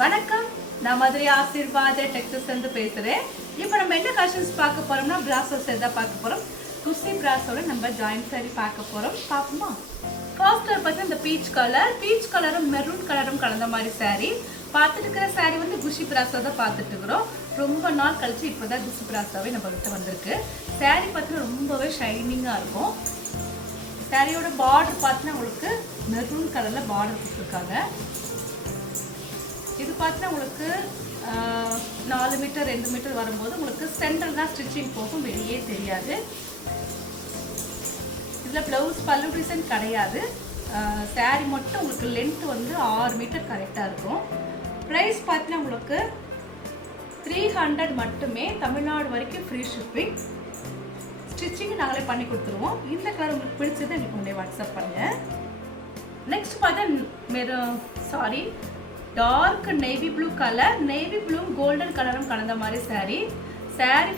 வணக்கம், நான் மதுரை ஆசீர்வாத டெக்ஸஸ் இருந்து பேசுறேன். இப்போ நம்ம என்ன கலெக்ஷன்ஸ் பார்க்க போறோம்னா பிராசோ செட் தான் பார்க்க போறோம். குஸ்ஸி பிராசோட நம்ம ஜாயிண்ட் சாரி பார்க்க போறோம். பாப்போமா? ஃபர்ஸ்ட் பார்த்தா இந்த பீச் கலரும் மெரூன் கலரும் கலந்த மாதிரி சாரி பார்த்துட்டு இருக்கிற சாரி வந்து குஷி பிராசோ தான் பார்த்துட்டு இருக்கிறோம். ரொம்ப நாள் கழிச்சு இப்போதான் குஷி பிராசோவே நம்ம கிட்ட வந்திருக்கு. சாரி பார்த்தீங்கன்னா ரொம்பவே ஷைனிங்காக இருக்கும். சாரியோட பார்டர் பார்த்தீங்கன்னா உங்களுக்கு மெரூன் கலரில் பார்டர் கொடுத்துருக்காங்க. இது பார்த்தீங்கன்னா உங்களுக்கு 4 மீட்டர் 2 மீட்டர் வரும்போது உங்களுக்கு சென்டர் தான் ஸ்டிச்சிங் போகும், வெளியே தெரியாது. இதில் ப்ளவுஸ் பல்லு டிசைன் கிடையாது. சாரி மட்டும் உங்களுக்கு லென்த் வந்து 6 மீட்டர் கரெக்டாக இருக்கும். ப்ரைஸ் பார்த்தீங்கன்னா உங்களுக்கு 300 மட்டுமே. தமிழ்நாடு வரைக்கும் ஃப்ரீ ஷிப்பிங். ஸ்டிச்சிங் நாங்களே பண்ணி கொடுத்துருவோம். இந்த கலர் உங்களுக்கு பிடிச்சது எனக்கு உடனே வாட்ஸ்அப் பண்ணுங்கள். நெக்ஸ்ட் பார்த்தா dark navy blue colour, navy blue golden கலரும் கலந்த மாதிரி சாரி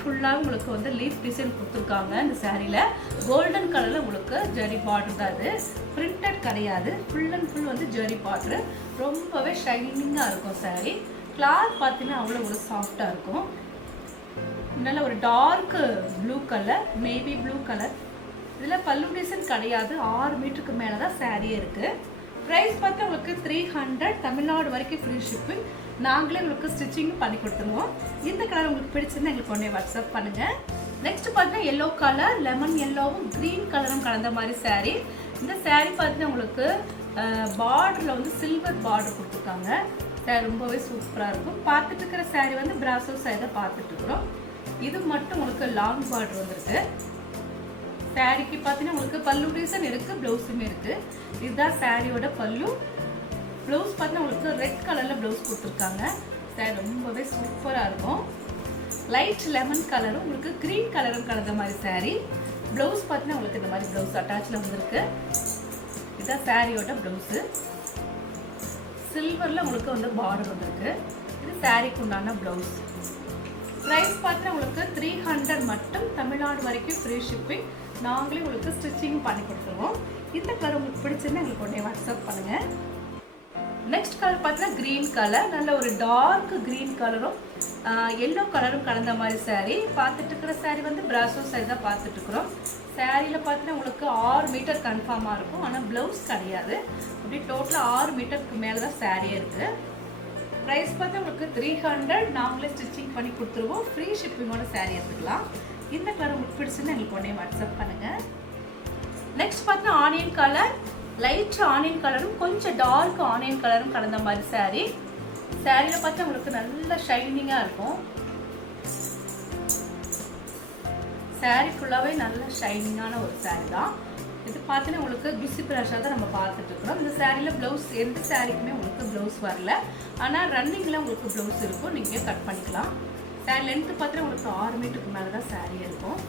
ஃபுல்லாக உங்களுக்கு வந்து லீஃப் டிசைன் கொடுத்துருக்காங்க. இந்த சாரியில் கோல்டன் கலரில் உங்களுக்கு ஜெரி பார்டர் தான். அது பிரிண்டட் கிடையாது, ஃபுல் அண்ட் ஃபுல் வந்து ஜெரி பார்டர். ரொம்பவே ஷைனிங்காக இருக்கும் சாரி. கிளாத் பார்த்தீங்கன்னா அவ்வளோ ஒரு சாஃப்டாக இருக்கும். நல்ல ஒரு dark blue colour, navy blue colour. இதில் பல்லு டிசைன் கிடையாது. 6 மீட்டருக்கு மேலே தான் சாரியே இருக்குது. ப்ரைஸ் பார்த்தா உங்களுக்கு 300. தமிழ்நாடு வரைக்கும் ஃப்ரீ ஷிப்பிங். நாங்களே உங்களுக்கு ஸ்டிச்சிங்கும் பண்ணி கொடுத்துருவோம். இந்த கலர் உங்களுக்கு பிடிச்சிருந்தா எங்களுக்கு உடனே வாட்ஸ்அப் பண்ணுங்கள். நெக்ஸ்ட் பார்த்தீங்கன்னா எல்லோ கலர், லெமன் எல்லோவும் க்ரீன் கலரும் கலந்த மாதிரி சாரீ. இந்த சாரீ பார்த்தீங்கன்னா உங்களுக்கு பார்டரில் வந்து சில்வர் பார்டர் கொடுத்துருக்காங்க. சாரி ரொம்பவே சூப்பராக இருக்கும். பார்த்துட்டு இருக்கிற சாரீ வந்து பிராசோ சாரி தான் பார்த்துட்டு இருக்கிறோம். இது மட்டும் உங்களுக்கு லாங் பார்டர் வந்துருக்கு. சாரிக்கு பார்த்தீங்கன்னா உங்களுக்கு பல்லு டிசைன் இருக்குது, ப்ளவுஸுமே இருக்குது. இதுதான் சாரியோட பல்லு. ப்ளவுஸ் பார்த்தீங்கன்னா உங்களுக்கு ரெட் கலரில் ப்ளவுஸ் கொடுத்துருக்காங்க. சாரி ரொம்பவே சூப்பராக இருக்கும். லைட் லெமன் கலரும் உங்களுக்கு க்ரீன் கலரும் கலந்த மாதிரி சாரி. ப்ளவுஸ் பார்த்தீங்கன்னா உங்களுக்கு இந்த மாதிரி ப்ளவுஸ் அட்டாச்சில் வந்துருக்கு. இதுதான் சாரியோட ப்ளவுஸு. சில்வரில் உங்களுக்கு வந்து பார்டர் வந்துருக்கு. இது சாரிக்கு உண்டான ப்ளவுஸ். ப்ரைஸ் பார்த்தீங்கன்னா உங்களுக்கு 300 மட்டும். தமிழ்நாடு வரைக்கும் ஃப்ரீ ஷிப்பிங். நாங்களே உங்களுக்கு ஸ்டிச்சிங் பண்ணி கொடுத்துருவோம். இந்த கலர் உங்களுக்கு பிடிச்சிருந்தா எங்களுக்கு உடனே வாட்ஸ்அப் பண்ணுங்கள். நெக்ஸ்ட் கலர் பார்த்தீங்கன்னா க்ரீன் கலர். நல்ல ஒரு டார்க் க்ரீன் கலரும் எல்லோ கலரும் கலந்த மாதிரி சாரீ. பார்த்துட்டு இருக்கிற சாரீ வந்து பிராசோ சாரி தான் பார்த்துட்டு இருக்கிறோம். சாரியில் பார்த்தீங்கன்னா உங்களுக்கு 6 மீட்டர் கன்ஃபார்மாக இருக்கும். ஆனால் ப்ளவுஸ் கிடையாது. அப்படி டோட்டலாக 6 மீட்டருக்கு மேலே தான் சாரியே இருக்குது. ப்ரைஸ் பார்த்தா உங்களுக்கு 300. நாங்களே ஸ்டிச்சிங் பண்ணி கொடுத்துருவோம். ஃப்ரீ ஷிப்பிங்கோட சாரீ எடுத்துக்கலாம். இந்த கலர் உங்களுக்கு பிடிச்சிருந்தா எங்களுக்கு உடனே வாட்ஸ்அப் பண்ணுங்கள். நெக்ஸ்ட் பார்த்தீங்கன்னா ஆனியன் கலர், லைட் ஆனியன் கலரும் கொஞ்சம் டார்க் ஆனியன் கலரும் கலந்த மாதிரி சாரீ. சாரியில் பார்த்தா உங்களுக்கு நல்ல ஷைனிங்காக இருக்கும். சாரீ ஃபுல்லாகவே நல்ல ஷைனிங்கான ஒரு சாரீ தான். இது பார்த்தீங்கன்னா உங்களுக்கு குஷி பிராசோ தான் நம்ம பார்த்துட்டு இருக்கிறோம். இந்த சாரியில் ப்ளவுஸ் எந்த சாரிக்குமே உங்களுக்கு ப்ளவுஸ் வரல. ஆனால் ரன்னிங்கில் உங்களுக்கு ப்ளவுஸ் இருக்கும், நீங்கள் கட் பண்ணிக்கலாம். சாரி லென்த்து பார்த்தீங்கன்னா உங்களுக்கு 6 மீட்டருக்கு மேலே தான் சாரீ இருக்கும்.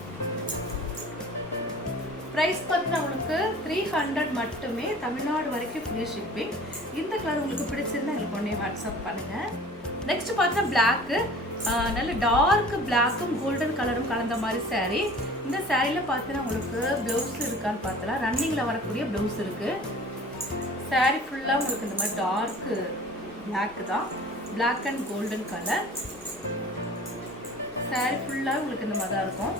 ப்ரைஸ் பார்த்தீங்கன்னா உங்களுக்கு 300 மட்டுமே. தமிழ்நாடு வரைக்கும் ஃப்ரீ ஷிப்பிங். இந்த கலர் உங்களுக்கு பிடிச்சிருந்தா எங்களுக்கு உடனே வாட்ஸ்அப் பண்ணுங்கள். நெக்ஸ்ட் பார்த்தா பிளாக்கு, நல்ல டார்க் பிளாக்கும் கோல்டன் கலரும் கலந்த மாதிரி சாரீ. இந்த சாரியில் பார்த்தீங்கன்னா உங்களுக்கு ப்ளவுஸ் இருக்கான்னு பார்த்தலாம். ரன்னிங்கில் வரக்கூடிய ப்ளவுஸ் இருக்குது. சாரீ ஃபுல்லாக உங்களுக்கு இந்த மாதிரி டார்க்கு பிளாக்கு தான், black and golden colour. Sari ஃபுல்லாக உங்களுக்கு இந்த மாதிரி தான் இருக்கும்.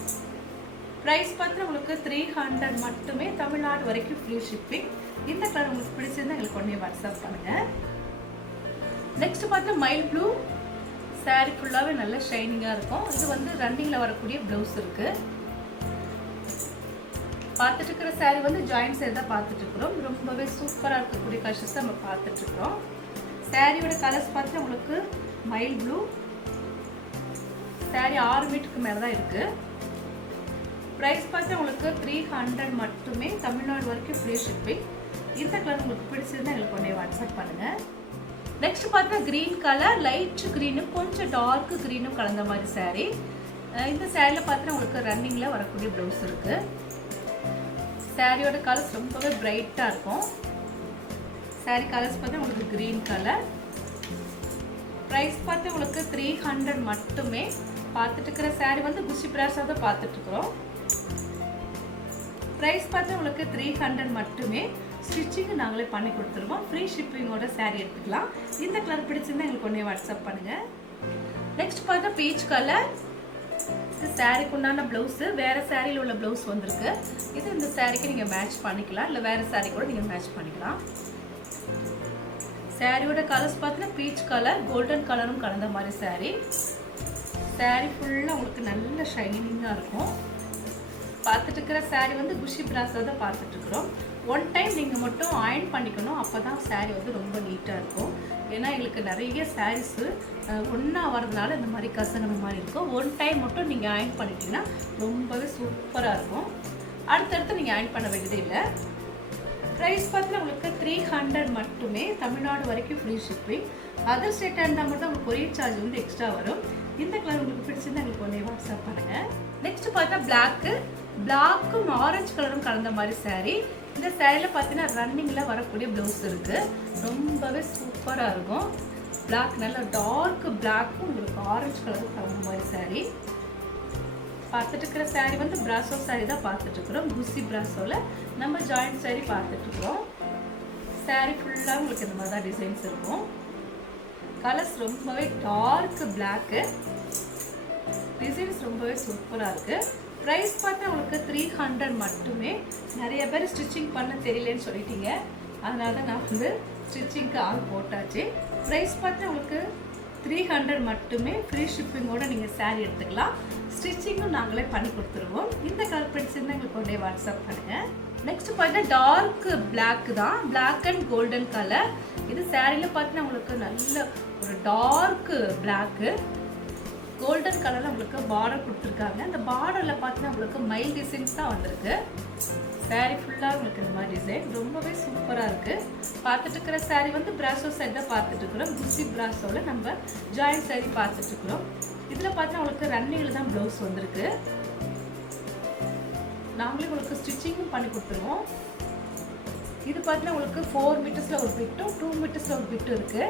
ப்ரைஸ் பார்த்தீங்கன்னா உங்களுக்கு 300 மட்டுமே. தமிழ்நாடு வரைக்கும் ஃப்ரீ ஷிப்பிங். இந்த கலர் உங்களுக்கு பிடிச்சிருந்தா எங்களுக்கு உடனே வாட்ஸ்அப் பண்ணுங்கள். நெக்ஸ்ட் பார்த்தா மைல் ப்ளூ. சாரீ ஃபுல்லாகவே நல்ல ஷைனிங்காக இருக்கும். இது வந்து ரன்னிங்கில் வரக்கூடிய ப்ளவுஸ் இருக்குது. பார்த்துட்டு இருக்கிற சாரீ வந்து ஜாயிண்ட் சாரி தான் பார்த்துட்டு இருக்கிறோம். ரொம்பவே சூப்பராக இருக்கக்கூடிய கலர்ஸ் நம்ம பார்த்துட்டு இருக்கிறோம். சாரியோட கலர்ஸ் பார்த்தா உங்களுக்கு மைல் ப்ளூ. சாரீ 6 மீட்டருக்கு மேலே தான் இருக்குது. ப்ரைஸ் பார்த்தா உங்களுக்கு 300 மட்டுமே. தமிழ்நாடு வரைக்கும் ஃப்ரீ ஷிப்பிங். இந்த கலர் உங்களுக்கு பிடிச்சிருந்தா எங்களுக்கு உடனே வாட்ஸ்அப் பண்ணுங்கள். நெக்ஸ்ட் பார்த்தா க்ரீன் கலர், லைட் க்ரீனும் கொஞ்சம் டார்க் க்ரீனும் கலந்த மாதிரி சாரீ. இந்த சாரியில் பார்த்தீங்கன்னா உங்களுக்கு ரன்னிங்கில் வரக்கூடிய ப்ளவுஸ் இருக்குது. சாரியோட கலர்ஸ் ரொம்பவே பிரைட்டாக இருக்கும். சாரீ கலர்ஸ் பார்த்தா உங்களுக்கு க்ரீன் கலர். ப்ரைஸ் பார்த்தா உங்களுக்கு 300 மட்டுமே. பார்த்துட்டு இருக்கிற சாரீ வந்து குஷி பிராசோ தான் பார்த்துட்டு இருக்கிறோம். ப்ரைஸ் பார்த்தா உங்களுக்கு 300 மட்டுமே. ஸ்டிச்சிங்கு நாங்களே பண்ணி கொடுத்துருவோம். ஃப்ரீ ஷிப்பிங்கோட சாரீ எடுத்துக்கலாம். இந்த கலர் பிடிச்சிருந்தா எங்களுக்கு ஒன்றே வாட்ஸ்அப் பண்ணுங்கள். நெக்ஸ்ட் பார்த்தா பீச் கலர். இது சாரீக்கு உண்டான ப்ளவுஸு. வேறு சாரியில் உள்ள ப்ளவுஸ் வந்திருக்கு. இது இந்த சாரீக்கு நீங்கள் மேட்ச் பண்ணிக்கலாம், இல்லை வேறு சாரீ கூட நீங்கள் மேட்ச் பண்ணிக்கலாம். சாரியோட கலர்ஸ் பார்த்தீங்கன்னா பீச் கலர், கோல்டன் கலரும் கலந்த மாதிரி சாரீ. சாரீ ஃபுல்லாக உங்களுக்கு நல்ல ஷைனிங்காக இருக்கும். பார்த்துட்டு இருக்கிற சாரீ வந்து குஷி பிராஸோ தான் பார்த்துட்ருக்குறோம். ஒன் டைம் நீங்கள் மட்டும் அயர்ன் பண்ணிக்கணும், அப்போ தான் சாரீ வந்து ரொம்ப நீட்டாக இருக்கும். ஏன்னா எங்களுக்கு நிறைய சாரீஸு ஒன்றா வரதுனால இந்த மாதிரி கசங்கிற மாதிரி இருக்கும். ஒன் டைம் மட்டும் நீங்கள் அயர்ன் பண்ணிட்டீங்கன்னா ரொம்பவே சூப்பராக இருக்கும். அடுத்தடுத்து நீங்கள் அயர்ன் பண்ண வேண்டியதே இல்லை. ப்ரைஸ் பார்த்தீங்கன்னா உங்களுக்கு 300 மட்டுமே, தமிழ்நாடு வரைக்கும் ஃப்ரீ ஷிப்பிங். அதர் ஸ்டேட்டாக இருந்தால் மட்டும் உங்களுக்கு கொரியர் சார்ஜ் வந்து எக்ஸ்ட்ரா வரும். இந்த கலர் உங்களுக்கு பிடிச்சிருந்தா எங்களுக்கு ஒன்றே வாட்ஸ்அப் பண்ணுங்கள். நெக்ஸ்ட் பார்த்தா பிளாக்கும் ஆரஞ்சு கலரும் கலந்த மாதிரி சாரீ. இந்த சாரியில் பார்த்தீங்கன்னா ரன்னிங்கில் வரக்கூடிய ப்ளவுஸ் இருக்குது. ரொம்பவே சூப்பராக இருக்கும். பிளாக் நல்ல டார்க் பிளாக்கும் உங்களுக்கு ஆரஞ்சு கலரும் கலந்த மாதிரி சாரீ. பார்த்துட்டு இருக்கிற சாரீ வந்து பிராசோ சாரீ தான் பார்த்துட்ருக்குறோம். குசி பிராசோவில் நம்ம ஜாயிண்ட் சாரீ பார்த்துட்ருக்குறோம். சாரீ ஃபுல்லாக உங்களுக்கு இந்த மாதிரி தான் டிசைன்ஸ் இருக்கும். கலர்ஸ் ரொம்பவே டார்க் பிளாக்கு. டிசைன்ஸ் ரொம்பவே சூப்பராக இருக்குது. ப்ரைஸ் பார்த்தா உங்களுக்கு 300 மட்டுமே. நிறைய பேர் ஸ்டிச்சிங் பண்ண தெரியலன்னு சொல்லிட்டீங்க, அதனால தான் நான் வந்து ஸ்டிச்சிங்க்கு ஆள் போட்டாச்சு. ப்ரைஸ் பார்த்தா உங்களுக்கு 300 மட்டுமே. ஃப்ரீ ஷிப்பிங்கோடு நீங்கள் சாரீ எடுத்துக்கலாம். ஸ்டிச்சிங்கும் நாங்களே பண்ணி கொடுத்துருவோம். இந்த கலர் பிடிச்சிருந்தா எங்களுக்கு ஒன்றே வாட்ஸ்அப் பண்ணுங்கள். நெக்ஸ்ட் பார்த்தீங்கன்னா டார்க் பிளாக் தான், பிளாக் அண்ட் கோல்டன் கலர். இது சாரியில் பார்த்தீங்கன்னா உங்களுக்கு நல்ல ஒரு டார்க் பிளாக்கு, கோல்டன் கலரில் உங்களுக்கு பார்டர் கொடுத்துருக்காங்க. அந்த பார்டரில் பார்த்தீங்கன்னா உங்களுக்கு மைல் டிசைன்ஸ் தான் வந்திருக்கு. சாரீ ஃபுல்லாக உங்களுக்கு இந்த மாதிரி டிசைன் ரொம்பவே சூப்பராக இருக்குது. பார்த்துட்டு இருக்கிற சாரீ வந்து பிராசோ சைட் தான் பார்த்துட்ருக்குறோம். குசி பிராசோவில் நம்ம ஜாயிண்ட் சாரீ பார்த்துட்ருக்குறோம். இதில் பார்த்தீங்கன்னா உங்களுக்கு ரன்னிங்கில் தான் ப்ளவுஸ் வந்திருக்கு. நாங்களே உங்களுக்கு ஸ்டிச்சிங்கும் பண்ணி கொடுத்துருவோம். இது பார்த்தீங்கன்னா உங்களுக்கு 4 மீட்டர்ஸில் ஒரு பிட்டும் 2 மீட்டர்ஸில் ஒரு பிட்டும் இருக்குது.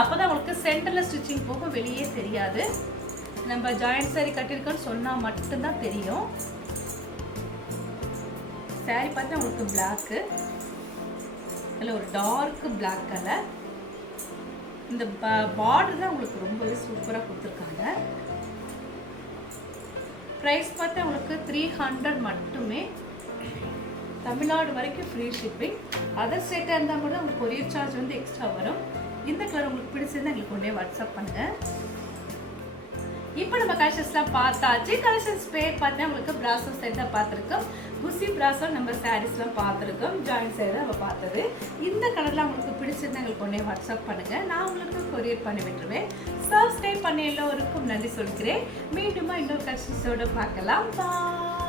அப்போ தான் உங்களுக்கு சென்டரில் ஸ்டிச்சிங் போக வெளியே தெரியாது. நம்ம ஜாயிண்ட் சாரீ கட்டியிருக்கோன்னு சொன்னால் மட்டும்தான் தெரியும். சாரீ பார்த்தா உங்களுக்கு பிளாக்கு, இல்லை ஒரு டார்க் பிளாக் கலர். இந்த பார்டர் தான் உங்களுக்கு ரொம்பவே சூப்பராக கொடுத்துருக்காங்க. ப்ரைஸ் பார்த்தா உங்களுக்கு 300 மட்டுமே. தமிழ்நாடு வரைக்கும் ஃப்ரீ ஷிப்பிங். அதர் ஸ்டேட்டாக இருந்தால் கூட உங்களுக்கு கொரியர் சார்ஜ் வந்து எக்ஸ்ட்ரா வரும். இந்த கலர் உங்களுக்கு பிடிச்சிருந்தா எங்களுக்கு ஒன்றே வாட்ஸ்அப் பண்ணுங்கள். இப்போ நம்ம கலெக்ஷன்ஸ்லாம் பார்த்தாச்சு. கலெக்ஷன்ஸ் பேர் பார்த்தீங்கன்னா உங்களுக்கு பிராசோ சைட் தான் பார்த்துருக்கோம். குசி பிராசோ நம்ம சாரீஸ்லாம் பார்த்துருக்கோம். ஜாயிண்ட் சைடு நம்ம பார்த்தது. இந்த கலர்லாம் உங்களுக்கு பிடிச்சிருந்தா எங்களுக்கு ஒன்றே வாட்ஸ்அப் பண்ணுங்கள். நான் உங்களுக்கு கொரியர் பண்ணி விட்டுருவேன். சப்ஸ்கிரைப் பண்ண எல்லோருக்கும் நன்றி சொல்கிறேன். மீண்டும் இன்னொரு கலெக்ஷன்ஸோடு பார்க்கலாம். பாய்.